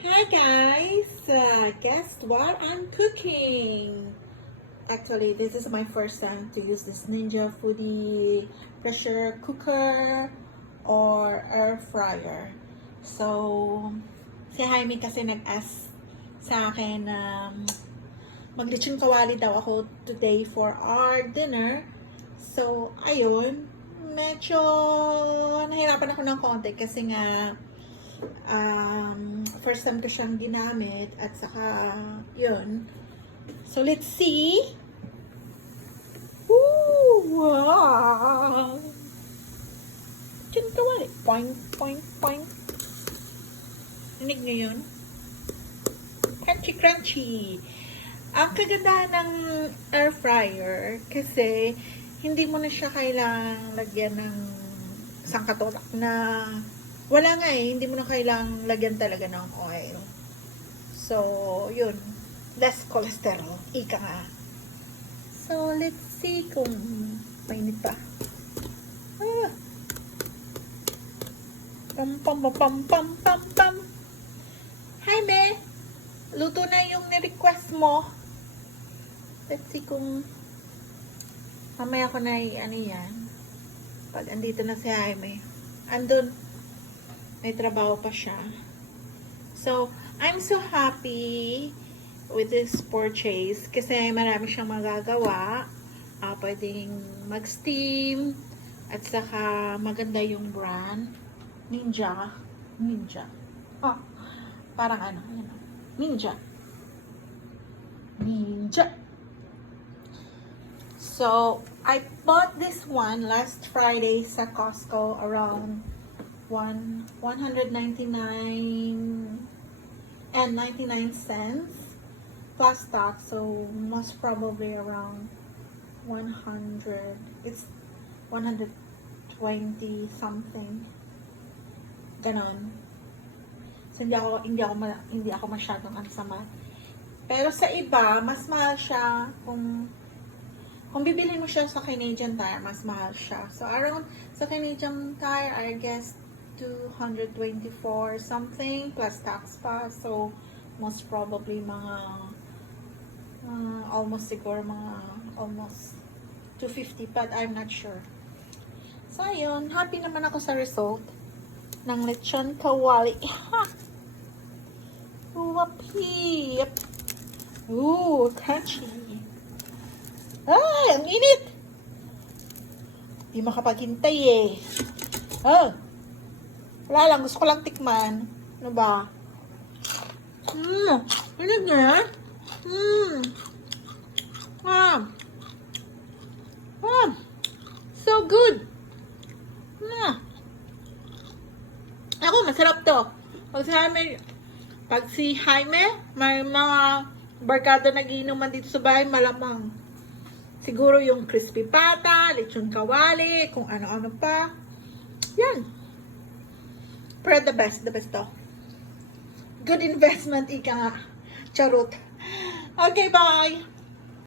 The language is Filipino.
Hi guys! Guess what I'm cooking? Actually, this is my first time to use this Ninja Foodie pressure cooker or air fryer. So, si Jaime kasi nag-ask sa akin na mag-lechon kawali daw ako today for our dinner. So, ayun, medyo nahirapan ako ng konti kasi nga first time ko siyang ginamit at saka yun. So let's see. Woo! Wow! Lechon kawali. Point, point, point. Rinig nyo yun? Crunchy, crunchy. Ang kagandahan ng air fryer kasi hindi mo na siya kailangang lagyan ng sangkatutak na wala nga hindi mo na kailangang lagyan talaga ng oil. So, yun. Less cholesterol. Ika nga. So, let's see kung mainit pa. Ah. Pam, pam, pam, pam, pam, pam. Jaime, luto na yung ni-request mo. Let's see kung mamaya ko na ano yan. Pag andito na si Jaime. Andun. May trabaho pa siya. So, I'm so happy with this purchase kasi marami siyang magagawa. Pwedeng mag-steam at saka maganda yung brand. Ninja. Parang ano. Ninja. So, I bought this one last Friday sa Costco around 199 and 99 cents plus tax, so most probably around 100. It's 120 something. Ganon. So hindi ako masyadong ansama. Pero sa iba, mas mahal siya kung bibilhin mo siya sa Canadian Tire, mas mahal siya. So around sa Canadian Tire, I guess 224 something plus tax pa. So most probably mga almost 250, but I'm not sure. So ayun, happy naman ako sa result ng Lechon Kawali. Wapip. Ooh, crunchy. Ay, ang init. Di makapaghintay eh. Wala lang, gusto ko lang tikman. Ano ba? Init na yan. So good. Ako, masarap to. Pag si Jaime, may mga barkada nagiinuman dito sa bahay, malamang. Siguro yung crispy pata, lechon kawali, kung ano-ano pa. Yan. Pero the best to. Good investment, ika nga. Charot. Okay, bye!